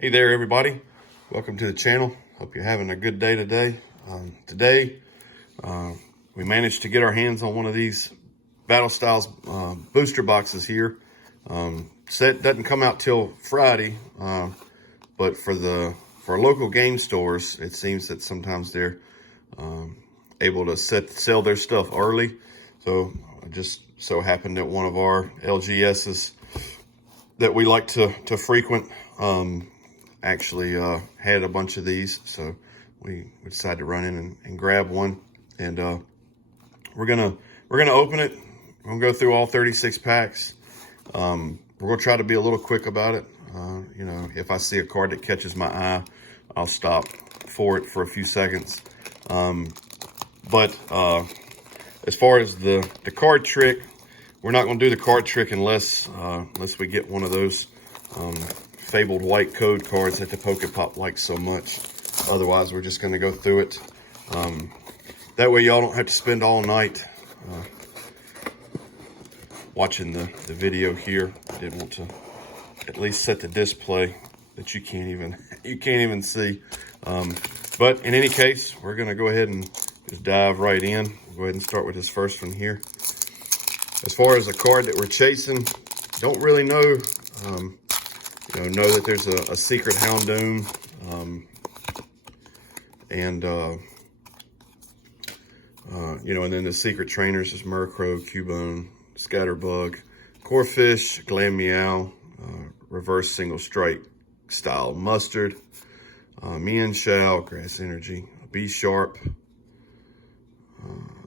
Hey there, everybody. Welcome to the channel. Hope you're having a good day today. Today, we managed to get our hands on one of these Battle Styles booster boxes here. Set doesn't come out till Friday, but for local game stores, it seems that sometimes they're able to sell their stuff early. So it just so happened that one of our LGSs that we like to frequent actually had a bunch of these, so we decided to run in and grab one, and we're gonna open it. We're gonna go through all 36 packs. We're gonna try to be a little quick about it. You know, if I see a card that catches my eye, I'll stop for it for a few seconds. But as far as the card trick, we're not gonna do the card trick unless we get one of those fabled white code cards that the Pokepop likes so much. Otherwise, we're just going to go through it. That way y'all don't have to spend all night watching the video here. I did want to at least set the display that you can't even see. But in any case, we're going to go ahead and just dive right in. We'll go ahead and start with this first one here. As far as the card that we're chasing, don't really know. Know that there's a secret Houndoom, and and then the secret trainers is Murkrow, Cubone, Scatterbug, Corphish, Glammeow, reverse single strike style Mustard, Mienshao, Grass Energy, B-Sharp.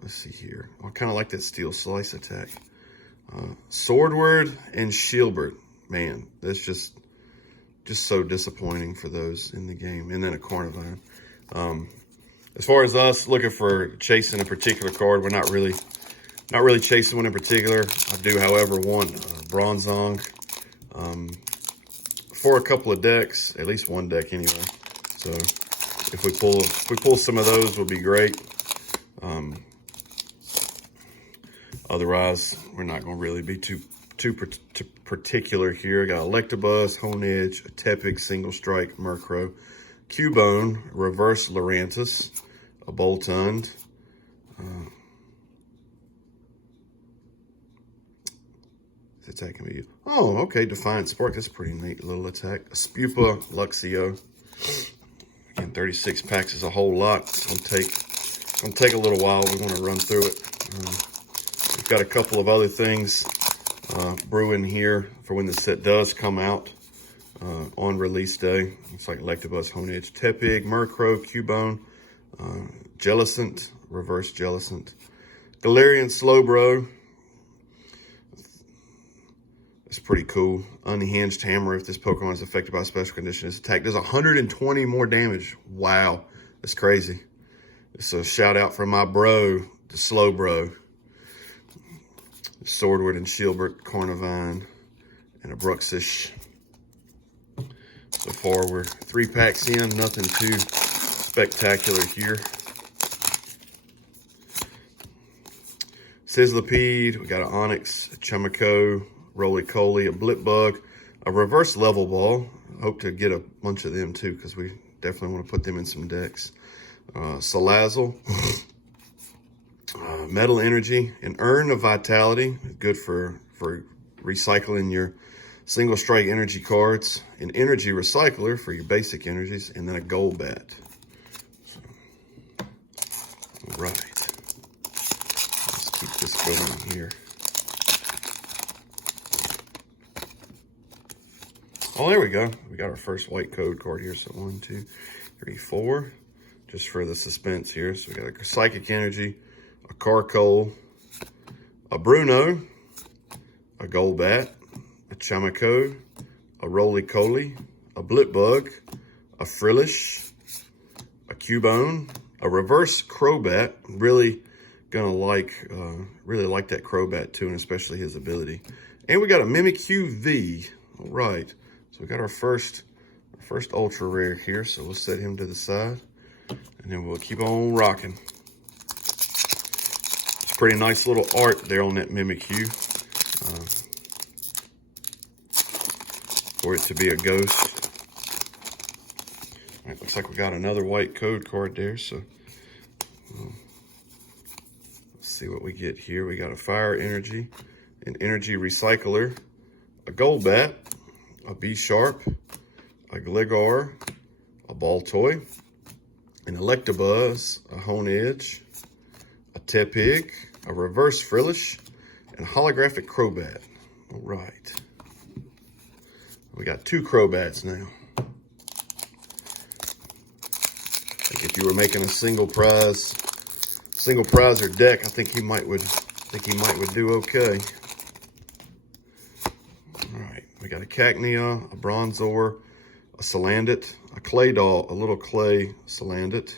Let's see here. I kind of like that Steel Slice attack. Swordward and Shieldbert. Man, that's just so disappointing for those in the game. And then a Carnivine. As far as us looking for chasing a particular card, we're not really chasing one in particular. I do, however, want Bronzong for a couple of decks, at least one deck anyway. So if we pull some of those, will be great. Otherwise, we're not going to really be too particular here. Got Electabuzz, Honedge, a Tepig, Single Strike, Murkrow, Cubone, Reverse Lurantis, a Boltund, it's attacking me. Oh, okay, Defiant Spark. That's a pretty neat little attack. A Spupa, Luxio. Again, 36 packs is a whole lot. It's gonna take a little while. We want to run through it. We've got a couple of other things brewing here for when the set does come out on release day. Looks like Electabuzz, Honedge, Tepig, Murkrow, Cubone, Jellicent, Reverse Jellicent, Galarian Slowbro. It's pretty cool. Unhinged Hammer. If this Pokemon is affected by a special condition, its attack does 120 more damage. Wow, that's crazy. It's a shout out from my bro, the Slowbro. Swordward and Shieldbert, Carnivine, and a Bruxish. So far, we're 3 packs in. Nothing too spectacular here. Sizzlipede, we got an Onix, a Chimico, Roly-Poly, a Blipbug, a Reverse Level Ball. Hope to get a bunch of them too, because we definitely want to put them in some decks. Salazzle. Metal Energy, an Urn of Vitality, good for recycling your single strike energy cards, an Energy Recycler for your basic energies, and then a Golbat. So, all right, let's keep this going here. Oh, there we go. We got our first white code card here. So 1, 2, 3, 4, just for the suspense here. So we got a Psychic Energy, a Carkol, a Bruno, a Golbat, a Chimico, a Roly-Poly, a Blipbug, a Frillish, a Cubone, a Reverse Crobat. Really like that Crobat too, and especially his ability. And we got a Mimikyu V. All right, so we got our first ultra rare here. So we'll set him to the side, and then we'll keep on rocking. Pretty nice little art there on that Mimikyu. For it to be a ghost. All right, looks like we got another white code card there, so let's see what we get here. We got a Fire Energy, an Energy Recycler, a Golbat, a B-Sharp, a Gligar, a Baltoy, an Electabuzz, a Honedge, a Tepig, a Reverse Frillish, and a Holographic Crobat. All right. We got 2 Crobats now. I think if you were making a single prize or deck, I think he might would do okay. All right, we got a Cacnea, a Bronzor, a Salandit, a Claydol, a little clay Salandit,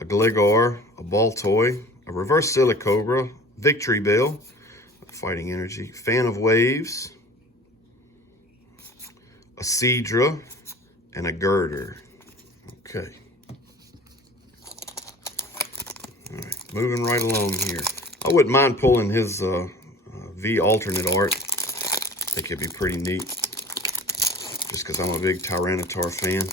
a Gligar, a Baltoy, a Reverse Silicobra, Victory Bell, Fighting Energy, Fan of Waves, a Seadra, and a Girder. Okay. All right, moving right along here. I wouldn't mind pulling his V alternate art. I think it'd be pretty neat, just because I'm a big Tyranitar fan.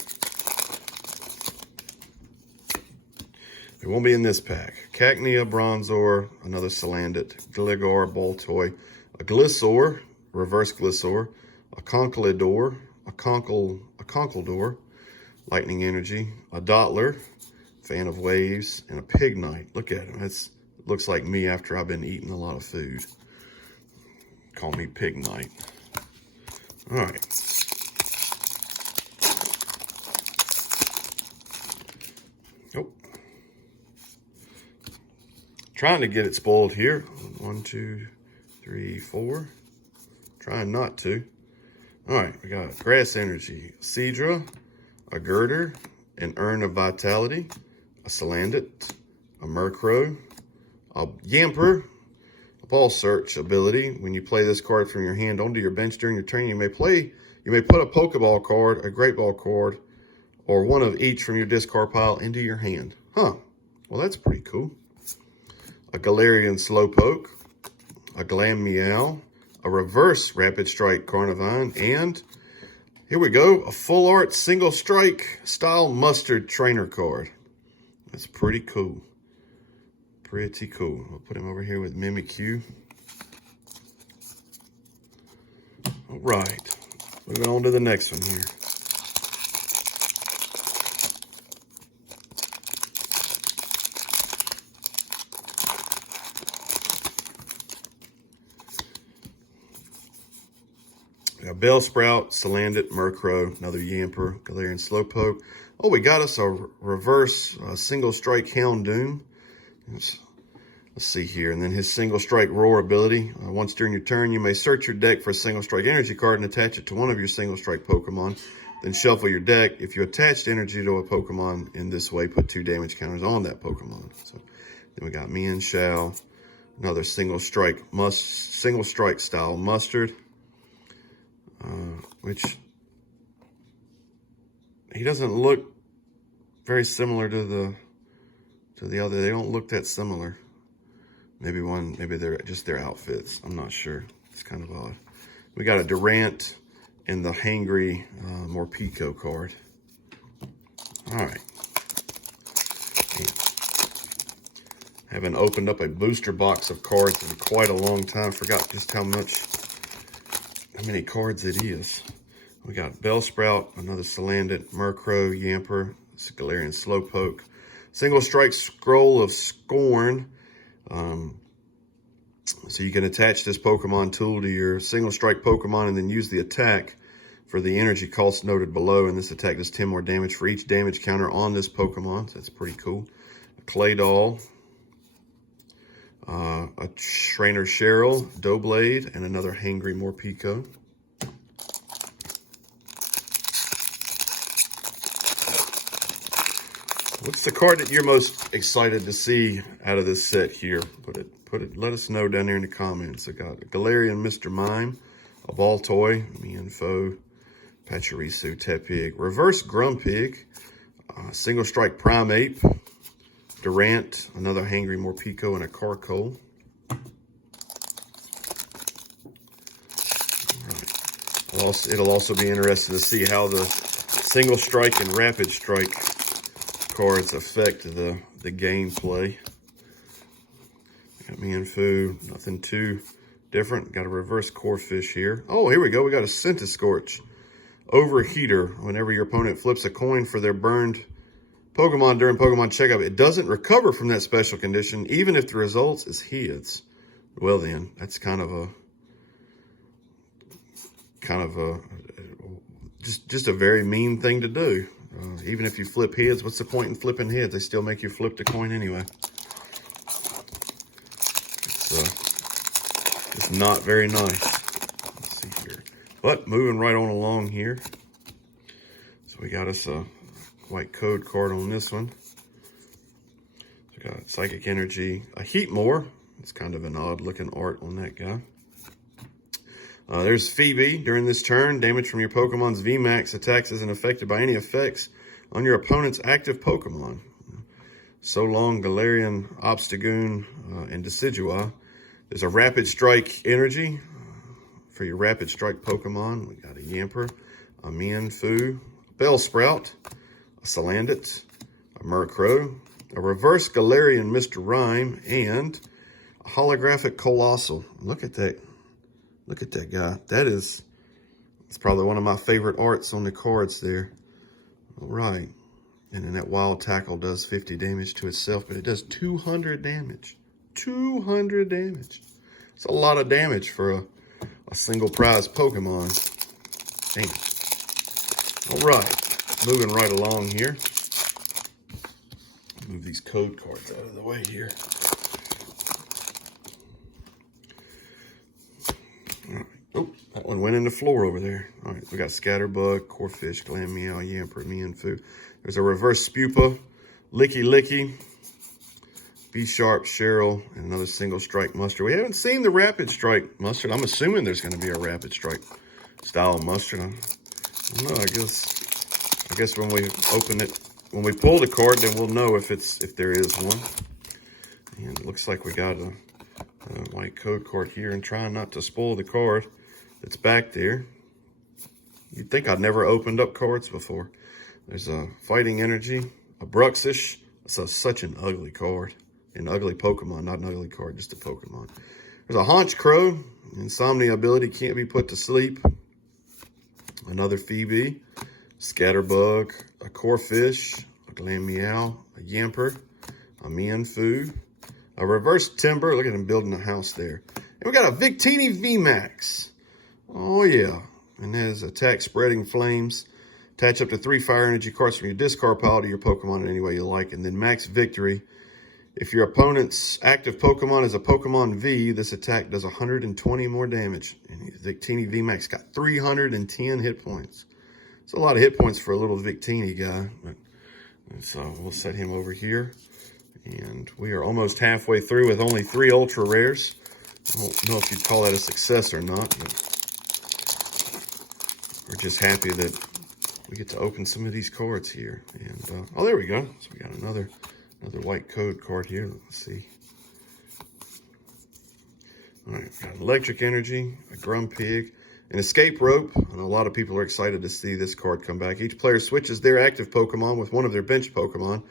It won't be in this pack. Cacnea, Bronzor, another Salandit, Gligar, Baltoy, a Gliscor, Reverse Gliscor, a Conkeldurr, a Conkeldurr, Lightning Energy, a Dottler, Fan of Waves, and a Pignite. Look at him. That looks like me after I've been eating a lot of food. Call me Pignite. All right. Oh. Trying to get it spoiled here. 1, 2, 3, 4. Trying not to. All right, we got Grass Energy, Seadra, a Girder, an Urn of Vitality, a Salandit, a Murkrow, a Yamper, a Ball Search ability. When you play this card from your hand onto your bench during your turn, you may put a Pokeball card, a Great Ball card, or one of each from your discard pile into your hand. Huh, well that's pretty cool. A Galarian Slowpoke, a Glameow, a Reverse Rapid Strike Carnivine, and here we go, a Full Art Single Strike Style Mustard Trainer card. That's pretty cool. Pretty cool. I'll put him over here with Mimikyu. All right, moving on to the next one here. Bellsprout, Salandit, Murkrow, another Yamper, Galarian Slowpoke. Oh, we got us a reverse single strike Houndoom. Let's see here. And then his single strike Roar ability. Once during your turn, you may search your deck for a single strike energy card and attach it to one of your single strike Pokemon. Then shuffle your deck. If you attached energy to a Pokemon in this way, put 2 damage counters on that Pokemon. So then we got Mienshao, another single strike style Mustard. Which he doesn't look very similar to the other. They don't look that similar. Maybe they're just their outfits. I'm not sure. It's kind of odd. We got a Durant and the Hangry Morpeko card. All right. Haven't opened up a booster box of cards in quite a long time. Forgot just how many cards it is. We got Bellsprout, another Salandit, Murkrow, Yamper, Galarian Slowpoke, single strike Scroll of Scorn. So you can attach this Pokemon tool to your single strike Pokemon and then use the attack for the energy cost noted below. And this attack does 10 more damage for each damage counter on this Pokemon. So that's pretty cool. A Claydol, a Trainer Cheryl, Doublade, and another Hangry Morpeko. What's the card that you're most excited to see out of this set here? Let us know down there in the comments. I got a Galarian Mr. Mime, a Baltoy, Mienfao, Pachirisu, Tepig, Reverse Grumpig, Single Strike Primeape, Durant, another Hangry Morpeko, and a Carkol. Right. It'll also be interesting to see how the single strike and rapid strike cards affect the gameplay. Got Mienfoo, nothing too different. Got a reverse Corphish here. Oh, here we go. We got a Centiskorch. Overheater. Whenever your opponent flips a coin for their burned Pokemon during Pokemon checkup, it doesn't recover from that special condition, even if the result is heads. Well then, that's kind of a just a very mean thing to do. Even if you flip heads, what's the point in flipping heads? They still make you flip the coin anyway. It's not very nice. Let's see here. But moving right on along here. So we got us a white code card on this one. So we got Psychic Energy, a Heatmore. It's kind of an odd looking art on that guy. There's Phoebe. During this turn, damage from your Pokemon's VMAX attacks isn't affected by any effects on your opponent's active Pokemon. So long, Galarian, Obstagoon, and Decidueye. There's a Rapid Strike Energy for your Rapid Strike Pokemon. We got a Yamper, a Mienfoo, a Bellsprout, a Salandit, a Murkrow, a Reverse Galarian Mr. Rime, and a Holographic Colossal. Look at that. Look at that guy. It's probably one of my favorite arts on the cards there. All right. And then that Wild Tackle does 50 damage to itself, but it does 200 damage. 200 damage. It's a lot of damage for a single prize Pokemon. Damn. All right. Moving right along here. Move these code cards out of the way here. All right. Oh, that one went in the floor over there. All right, we got Scatterbug, Corphish, Glameow, Yamper, Mienfoo. There's a reverse Spupa, Licky, B-Sharp, Cheryl, and another single strike Mustard. We haven't seen the Rapid Strike Mustard. I'm assuming there's going to be a Rapid Strike style Mustard. I don't know. I guess when we open it, when we pull the card, then we'll know if there is one. And it looks like we got a white code card here, and trying not to spoil the card that's back there. You'd think I'd never opened up cards before. There's a Fighting Energy, a Bruxish. That's such an ugly card. An ugly Pokemon, not an ugly card, just a Pokemon. There's a Honchkrow. Insomnia ability can't be put to sleep. Another Phoebe. Scatterbug. A Corphish. A Glameow. A Yamper. A Mienfoo. A reverse Timber. Look at him building a house there. And we got a Victini VMAX. Oh, yeah. And there's Attack Spreading Flames. Attach up to 3 Fire Energy cards from your discard pile to your Pokemon in any way you like. And then Max Victory. If your opponent's active Pokemon is a Pokemon V, this attack does 120 more damage. And Victini VMAX got 310 hit points. It's a lot of hit points for a little Victini guy. So we'll set him over here. And we are almost halfway through with only 3 Ultra Rares. I don't know if you'd call that a success or not, but we're just happy that we get to open some of these cards here. And oh, there we go. So we got another white code card here. Let's see. All right, got an Electric Energy, a Grumpig, an Escape Rope. I know a lot of people are excited to see this card come back. Each player switches their active Pokemon with one of their bench Pokemon.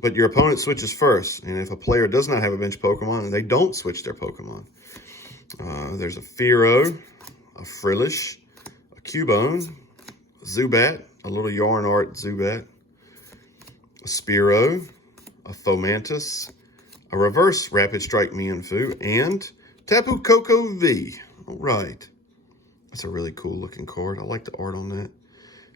But your opponent switches first. And if a player does not have a bench Pokemon, and they don't switch their Pokemon. There's a Fearow, a Frillish, a Cubone, a Zubat, a little yarn art Zubat, a Spearow, a Fomantis, a reverse Rapid Strike Mienfoo, and Tapu Koko V. All right. That's a really cool looking card. I like the art on that.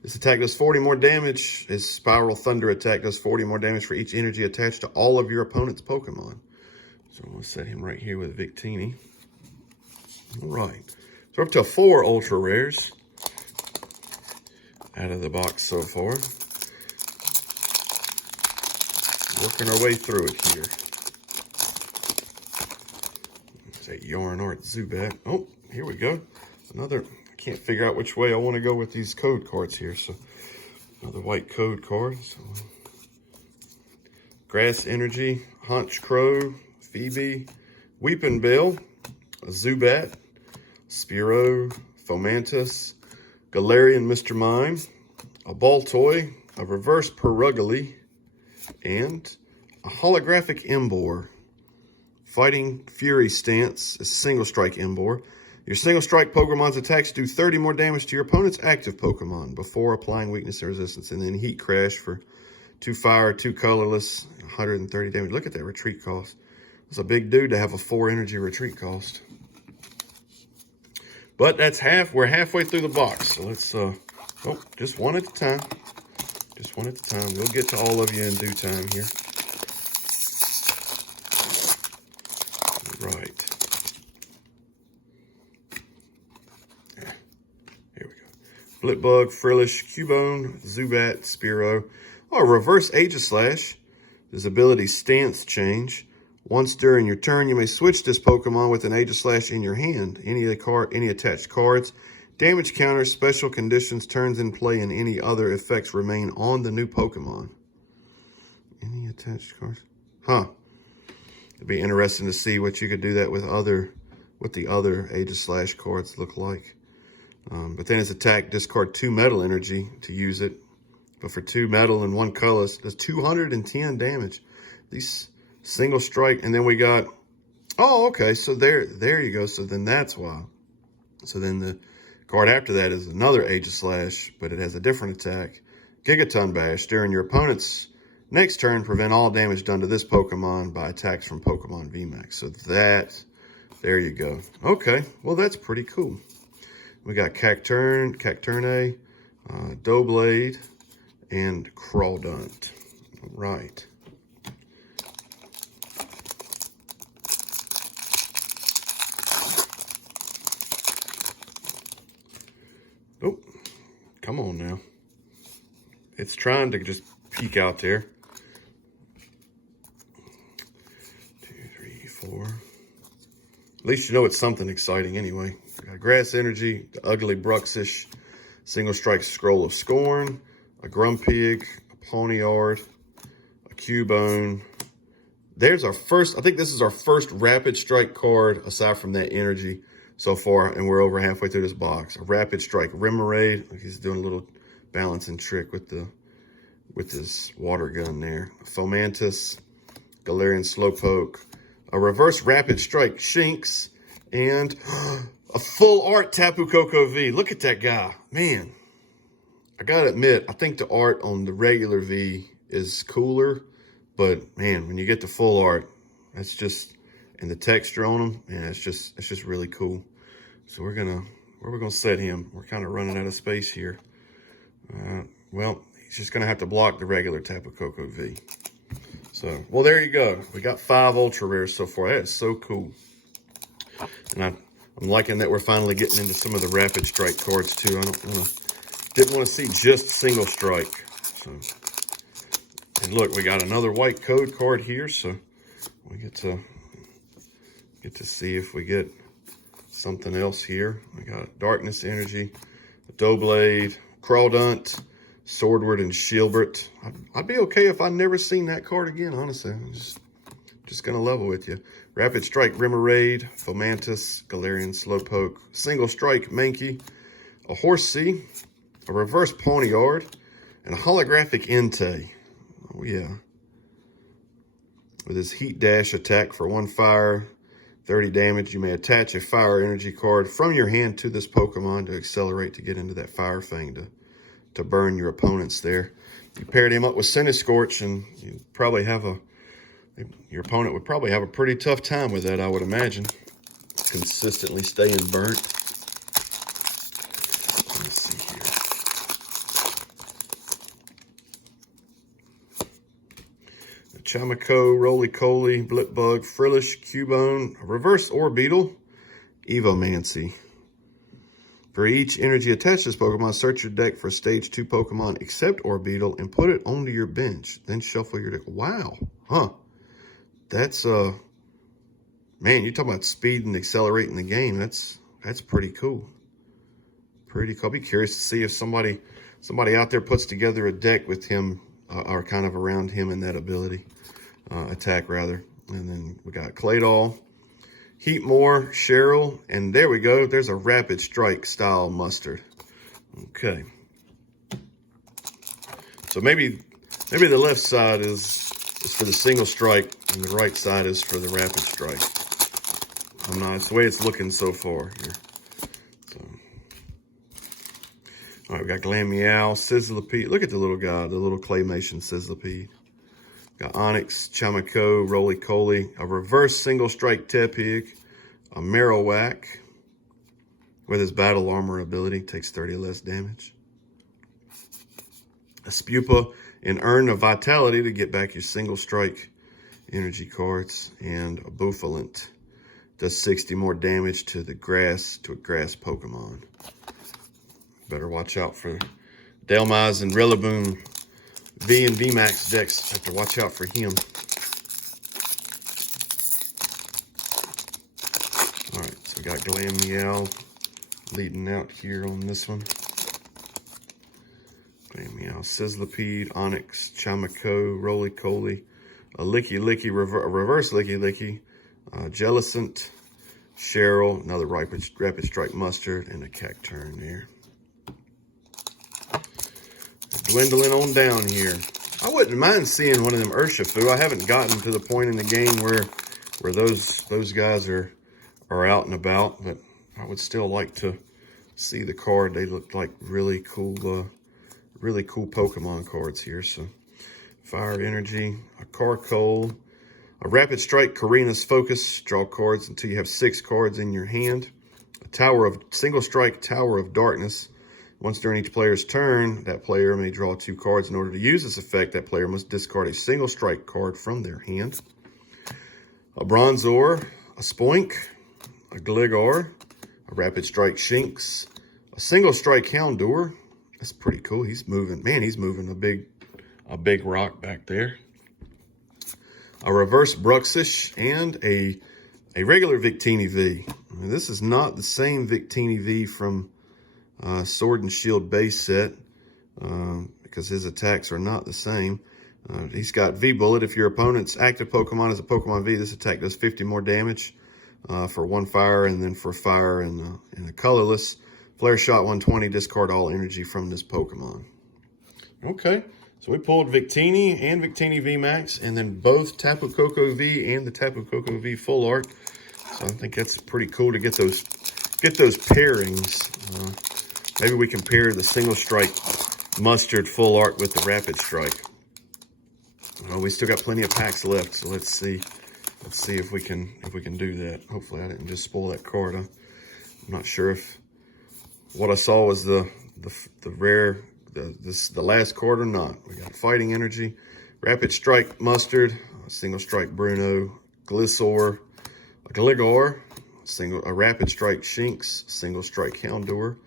This attack does 40 more damage. His Spiral Thunder attack does 40 more damage for each energy attached to all of your opponent's Pokemon. So I'm going to set him right here with Victini. All right. So we're up to 4 Ultra Rares out of the box so far. Working our way through it here. There's that yarn art Zubat. Oh, here we go. Another... Can't figure out which way I want to go with these code cards here. So another white code card. So, Grass Energy, Honchkrow, Phoebe, Weepinbell, a Zubat, Spearow, Fomantis, Galarian Mr. Mime, a Baltoy, a Reverse Perugly, and a Holographic Emboar. Fighting Fury stance is single strike Emboar. Your single strike Pokemon's attacks do 30 more damage to your opponent's active Pokemon before applying weakness and resistance. And then Heat Crash for 2 fire, 2 colorless, 130 damage. Look at that retreat cost. It's a big dude to have a 4 energy retreat cost. But that's we're halfway through the box. So let's, just one at a time. Just one at a time. We'll get to all of you in due time here. Right. Here we go. Blipbug, Frillish, Cubone, Zubat, Spearow. Oh, reverse Aegislash. His ability stance change. Once during your turn, you may switch this Pokemon with an Aegislash in your hand. Any attached cards, damage counters, special conditions, turns in play, and any other effects remain on the new Pokemon. Any attached cards? Huh. It'd be interesting to see what you could do that with the other Aegislash cards look like. But then his attack, discard 2 metal energy to use it. But for 2 metal and 1 color, does 210 damage. These single strike, and then we got, oh, okay, so there you go. So then that's why. So then the card after that is another Aegislash, but it has a different attack. Gigaton Bash. During your opponent's next turn, prevent all damage done to this Pokemon by attacks from Pokemon VMAX. So there you go. Okay, well, that's pretty cool. We got Cacturne, Doublade, and Crawdunt. All right. Oh, come on now. It's trying to just peek out there. 2, 3, 4. At least you know it's something exciting anyway. We got Grass Energy, the Ugly Bruxish, Single Strike Scroll of Scorn, a Grumpig, a Pawniard, a Cubone. There's our first, I think this is our first Rapid Strike card aside from that energy so far, and we're over halfway through this box. A Rapid Strike Remoraid. He's doing a little balancing trick with his water gun there. A Fomantis, Galarian Slowpoke, a Reverse Rapid Strike Shinx, and a full art Tapu Koko V. Look at that guy. Man, I gotta admit, I think the art on the regular V is cooler, but man, when you get the full art, that's just, and the texture on them, man, it's just really cool. So where we're gonna set him? We're kind of running out of space here. Well, he's just gonna have to block the regular Tapu Koko V. So, well, there you go. We got 5 ultra rares so far. That is so cool. And I'm liking that we're finally getting into some of the Rapid Strike cards too. Didn't want to see just single strike. So, and look, we got another white code card here, so we get to see if we get something else here. We got Darkness Energy, Doublade, Crawdunt, Swordward, and Shieldbert. I'd be okay if I never seen that card again, honestly. I'm just gonna level with you. Rapid Strike Remoraid, Fomantis, Galarian Slowpoke, Single Strike Mankey, a Horsea, a Reverse Pawniard, and a Holographic Entei. Oh yeah. With his Heat Dash attack for 1 fire, 30 damage, you may attach a fire energy card from your hand to this Pokemon to accelerate to get into that Fire Fang to burn your opponents there. You paired him up with Centiskorch, and your opponent would probably have a pretty tough time with that, I would imagine. Consistently staying burnt. Let's see here. Chamico, Roly-Coly, Blipbug, Frillish, Cubone, Reverse Orbeetle, Evomancy. For each energy attached to this Pokemon, search your deck for Stage 2 Pokemon except Orbeetle and put it onto your bench. Then shuffle your deck. Wow. Huh. That's, man, you talk about speed and accelerating the game. That's pretty cool. Pretty cool. I'll be curious to see if somebody out there puts together a deck with him, or kind of around him in that ability. Attack, rather. And then we got Claydol, Heatmore, Cheryl, and there we go. There's a Rapid Strike style mustard. Okay. So maybe the left side is for the single strike and the right side is for the Rapid Strike. I'm not, it's the way it's looking so far here. So, all right, we got Glam Meow, Sizzlipede. Look at the little guy, the little claymation Sizzlipede. Got Onyx, Chamaco, Roly Coly, a reverse single strike Tepig, a Marowak with his battle armor ability, takes 30 less damage. A Spupa, and earn a Vitality to get back your single strike energy cards, and a Bouffalant. Does 60 more damage to a grass Pokemon. Better watch out for Dhelmise and Rillaboom V and VMAX decks. Have to watch out for him. All right, so we got Glameow leading out here on this one. Glameow, Sizzlipede, Onyx, Chamaco, Roly Coly, a Licky, a reverse Licky, Jellicent, Cheryl, another Rapid Strike Mustard, and a Cacturne there. Dwindling on down here. I wouldn't mind seeing one of them Urshifu. I haven't gotten to the point in the game where those guys are out and about, but I would still like to see the card. They look like really cool Pokemon cards here. So Fire Energy, a Carkol, a Rapid Strike Karina's Focus. Draw cards until you have 6 cards in your hand. A single strike Tower of Darkness. Once during each player's turn, that player may draw 2 cards. In order to use this effect, that player must discard a single strike card from their hand. A Bronzor, a Spoink, a Gligar, a Rapid Strike Shinx, a single strike Houndour. That's pretty cool. He's moving. Man, he's moving a big rock back there. A reverse Bruxish and a regular Victini V. Now, this is not the same Victini V from Sword and Shield base set because his attacks are not the same. He's got V-Bullet. If your opponent's active Pokemon is a Pokemon V, this attack does 50 more damage for 1 fire, and then for fire and the colorless. Flare Shot 120, discard all energy from this Pokemon. Okay, so we pulled Victini and Victini VMAX, and then both Tapu Koko V and the Tapu Koko V Full Art. So I think that's pretty cool to get those pairings. Maybe we can pair the single strike Mustard Full Art with the Rapid Strike. Well, we still got plenty of packs left, so let's see if we can do that. Hopefully I didn't just spoil that card. I'm not sure if what I saw was the last card or not. We got Fighting Energy, Rapid Strike Mustard, single strike Bruno, Gliscor, a Gligar, a Rapid Strike Shinx, single strike Houndour,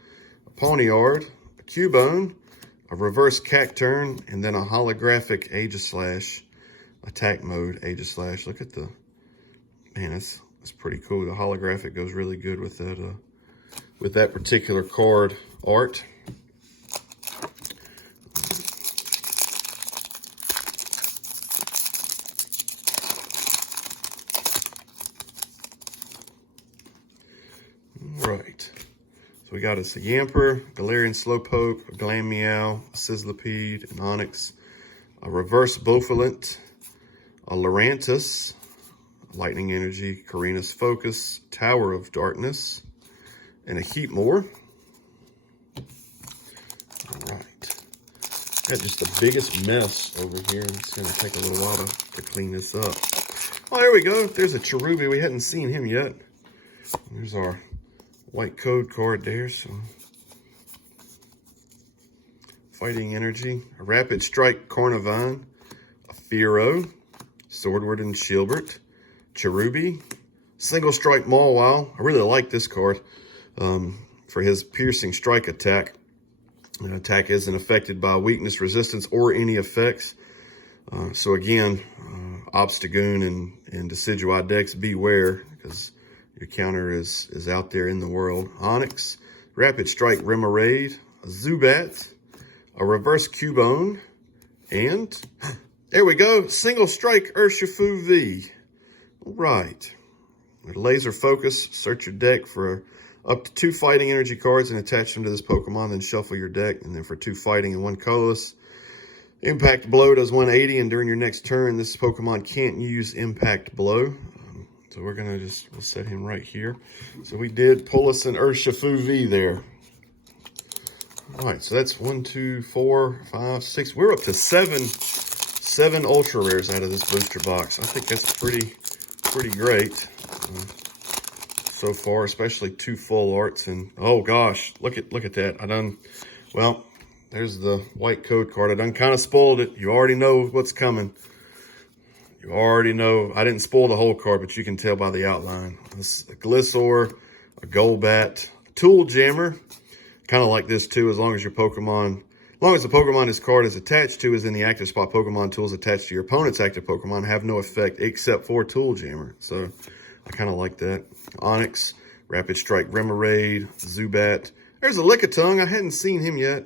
a Pawniard, a Cubone, a reverse Cacturne, and then a holographic Aegislash attack mode Aegislash. Look at the, man, that's pretty cool. The holographic goes really good with that particular card art. All right. So we got us a Yamper, Galarian Slowpoke, a Glameow, a Sizzlipede, an Onyx, a reverse Bouffalant, a Lurantis, Lightning Energy, Karina's Focus, Tower of Darkness, and a Heatmore. All right. Got just the biggest mess over here. It's going to take a little while to clean this up. Oh, there we go. There's a Cherubi. We hadn't seen him yet. There's our white code card there. So, Fighting Energy, a Rapid Strike Carnivine, a Fearow, Swordward and Shieldbert, Cherubi, single strike Mawile. I really like this card for his piercing strike attack. The attack isn't affected by weakness, resistance, or any effects. So again, Obstagoon and Decidueye decks, beware, because your counter is out there in the world. Onyx, Rapid Strike Remoraid, a Zubat, a reverse Cubone, and there we go, single strike Urshifu V. All right. With laser focus, search your deck for up to 2 fighting energy cards and attach them to this Pokemon, then shuffle your deck. And then for 2 fighting and 1 colorless, Impact Blow does 180, and during your next turn, this Pokemon can't use Impact Blow. So we're gonna we'll set him right here. So we did pull us an Urshifu V there. All right, so that's 1, 2, 4, 5, 6. We're up to seven ultra rares out of this booster box. I think that's pretty great so far, especially 2 full arts. And oh gosh, look at that. Well, there's the white code card. I done kind of spoiled it. You already know what's coming. You already know. I didn't spoil the whole card, but you can tell by the outline. This is a Gliscor, a Golbat, Tool Jammer. Kind of like this too, as long as the Pokemon this card is attached to is in the active spot, Pokemon tools attached to your opponent's active Pokemon have no effect except for Tool Jammer. So I kind of like that. Onix, Rapid Strike Remoraid, Zubat. There's a Lickitung. I hadn't seen him yet.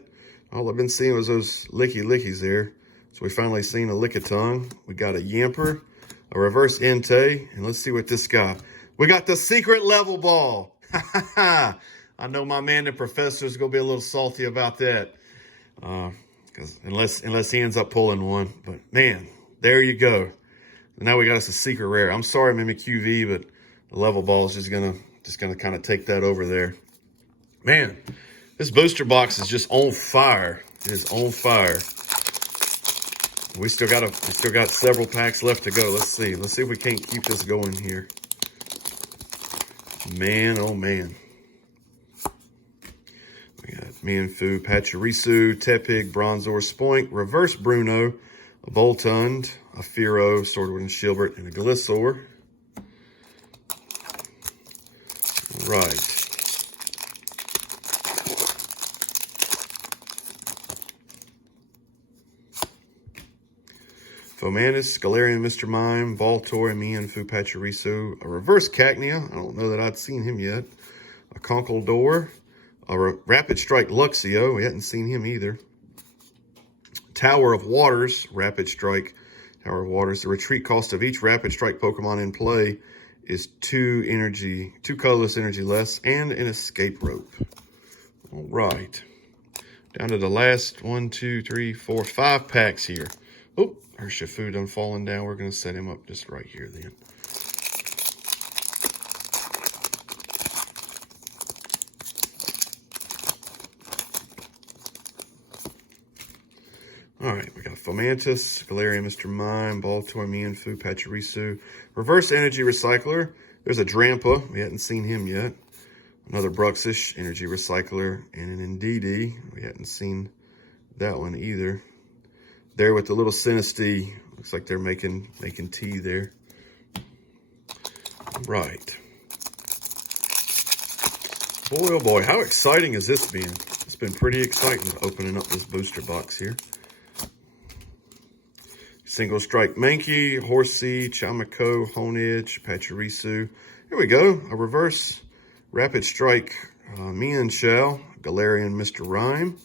All I've been seeing was those lickies there. So we finally seen a Lickitung. We got a Yamper, a Reverse Entei, and let's see what this got. We got the Secret Level Ball. I know my man, the professor, is going to be a little salty about that. Because unless he ends up pulling one. But man, there you go. Now we got us a secret rare. I'm sorry, Mimikyu, but the Level Ball is just gonna kind of take that over there. Man, this booster box is just on fire. It is on fire. We still got several packs left to go. Let's see if we can't keep this going here. Man, oh man. We got Mienfoo, Pachirisu, Tepig, Bronzor, Spoink, Reverse Bruno, a Boltund, a Fearow, Sordward and Shieldbert, and a Gliscor. Right. Fomantis, Galarian, Mr. Mime, Voltorb, Mienfoo, Pachirisu, a Reverse Cacnea. I don't know that I'd seen him yet. A Conkeldurr, a Rapid Strike Luxio. We hadn't seen him either. Tower of Waters, Rapid Strike, Tower of Waters. The retreat cost of each Rapid Strike Pokemon in play is 2 colorless energy less, and an Escape Rope. All right. Down to the last 1, 2, 3, 4, 5 packs here. Oh, Urshifu done falling down. We're going to set him up just right here then. All right, we got Fomantis, Galarian, Mr. Mime, Voltorb, Mienfoo, Pachirisu, Reverse Energy Recycler. There's a Drampa. We hadn't seen him yet. Another Bruxish Energy Recycler, and an Indeedee. We hadn't seen that one either. There with the little Sinistea. Looks like they're making tea there. Right. Boy, oh boy, how exciting has this been? It's been pretty exciting opening up this booster box here. Single Strike Mankey, Horsea, Chamako, Honedge, Pachirisu. Here we go. A Reverse Rapid Strike Mienshao, Galarian, Mr. Rhyme,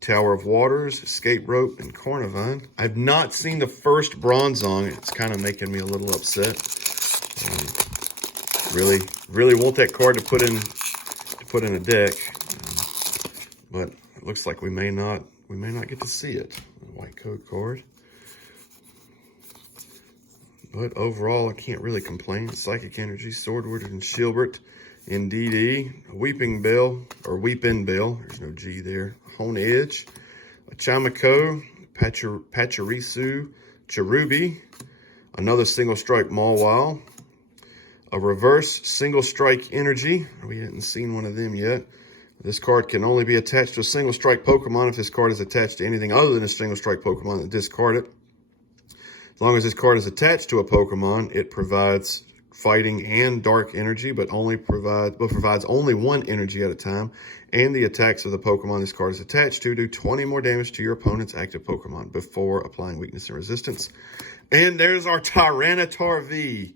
Tower of Waters, Escape Rope, and Carnivine. I've not seen the first Bronzong. It's kind of making me a little upset. Really want that card to put in a deck, but it looks like we may not get to see it. A white code card. But overall, I can't really complain. Psychic Energy, Sordward and Shieldbert, Indeedee, Weeping Bell, or Weepin Bell, there's no G there, Honedge, a Chamako, Pachirisu, Cherubi, another Single Strike Mawile, a Reverse Single Strike Energy. We hadn't seen one of them yet. This card can only be attached to a Single Strike Pokemon. If this card is attached to anything other than a Single Strike Pokemon, then discard it. As long as this card is attached to a Pokemon, it provides fighting and dark energy, but provides only 1 energy at a time. And the attacks of the Pokemon this card is attached to do 20 more damage to your opponent's active Pokemon before applying weakness and resistance. And there's our Tyranitar V.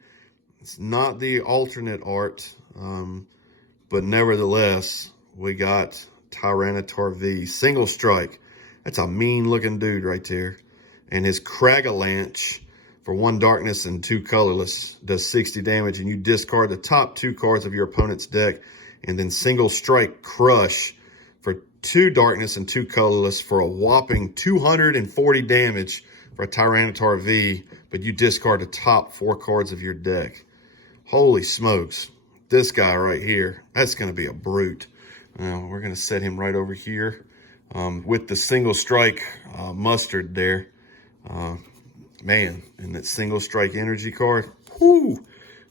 It's not the alternate art, but nevertheless, we got Tyranitar V. Single Strike. That's a mean looking dude right there. And his Cragalanche for 1 darkness and 2 colorless. Does 60 damage, and you discard the top 2 cards of your opponent's deck, and then single strike Crush for 2 darkness and 2 colorless for a whopping 240 damage for a Tyranitar V, but you discard the top 4 cards of your deck. Holy smokes. This guy right here, that's going to be a brute. Now, we're going to set him right over here with the single strike mustard there. Man, and that single strike energy card, whoo,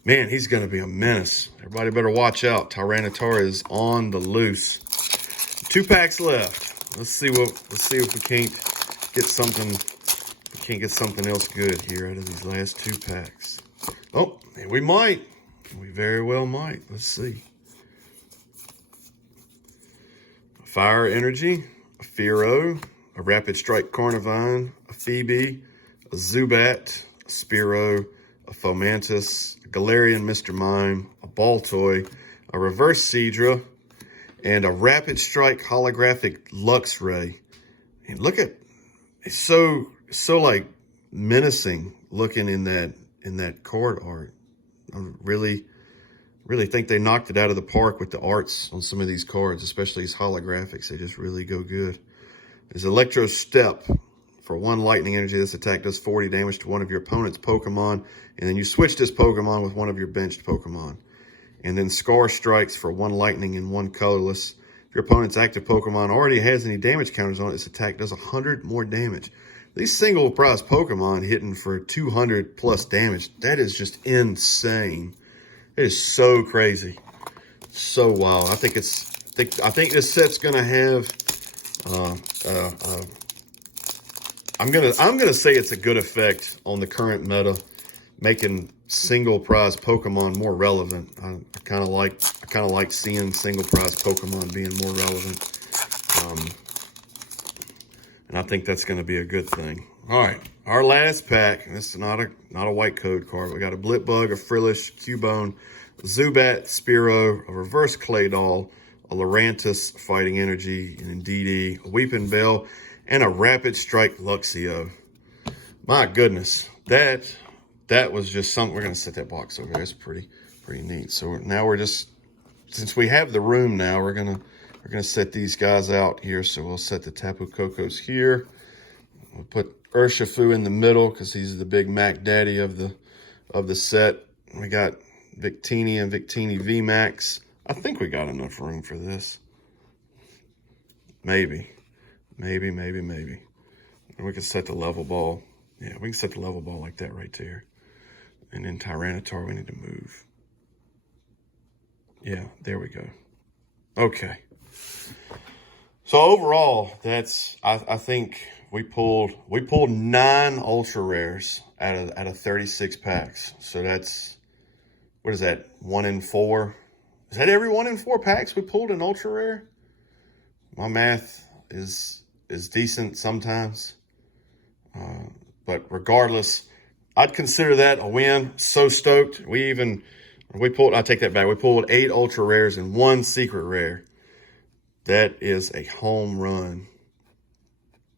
man, he's going to be a menace. Everybody better watch out. Tyranitar is on the loose. 2 packs left. Let's see if we can't get something. We can't get something else good here out of these last 2 packs. Oh, and we might. We very well might. Let's see. A Fire Energy, a Fearow, a Rapid Strike Carnivine, a Phoebe, a Zubat, a Spearow, a Fomantis, a Galarian Mr. Mime, a Baltoy, a Reverse Seadra, and a Rapid Strike Holographic Luxray. And look at, it's so like menacing looking in that card art. I really think they knocked it out of the park with the arts on some of these cards, especially these holographics. They just really go good. There's Electro Step. For 1 lightning energy, this attack does 40 damage to one of your opponent's Pokemon, and then you switch this Pokemon with one of your benched Pokemon. And then Scar Strikes for 1 lightning and 1 colorless. If your opponent's active Pokemon already has any damage counters on it, this attack does 100 more damage. These single prize Pokemon hitting for 200 plus damage, that is just insane. It is so crazy. So wild. I think this set's gonna have I'm gonna say it's a good effect on the current meta, making single prize Pokemon more relevant. I kind of like seeing single prize Pokemon being more relevant, and I think that's going to be a good thing. All right, our last pack. This is not a white code card. We got a Blipbug, a Frillish, Cubone, a Zubat, Spearow, a Reverse Claydol, a Lurantis, Fighting Energy, an Indeedee, a Weeping Bell, and a Rapid Strike Luxio. My goodness, that was just something. We're gonna set that box over there. That's pretty neat. So now we're just, since we have the room now, we're gonna set these guys out here. So we'll set the Tapu Kokos here. We'll put Urshifu in the middle because he's the big Mac Daddy of the set. We got Victini and Victini VMAX. I think we got enough room for this. Maybe. And we can set the level ball. Yeah, we can set the level ball like that right there. And then Tyranitar, we need to move. Yeah, there we go. Okay. So overall, I think we pulled 9 ultra rares out of 36 packs. So that's, what is that? 1 in 4. Is that every 1 in 4 packs we pulled an ultra rare? My math is decent sometimes. But regardless, I'd consider that a win. So stoked. I take that back. We pulled 8 ultra rares and 1 secret rare. That is a home run.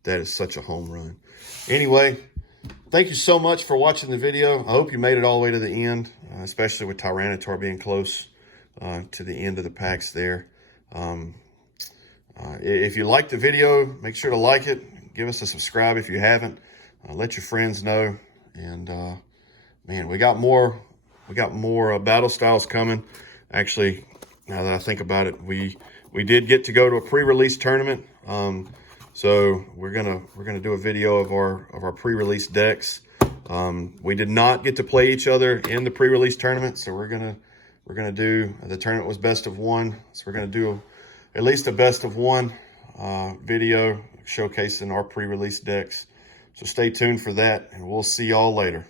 That is such a home run. Anyway, thank you so much for watching the video. I hope you made it all the way to the end, especially with Tyranitar being close to the end of the packs there. If you liked the video, make sure to like it. Give us a subscribe if you haven't. Let your friends know. And man, we got more battle styles coming. Actually, now that I think about it, we did get to go to a pre-release tournament. So we're gonna do a video of our pre-release decks. We did not get to play each other in the pre-release tournament, so we're gonna do, the tournament was best of 1, so we're gonna do at least a best of 1 video showcasing our pre-release decks. So stay tuned for that, and we'll see y'all later.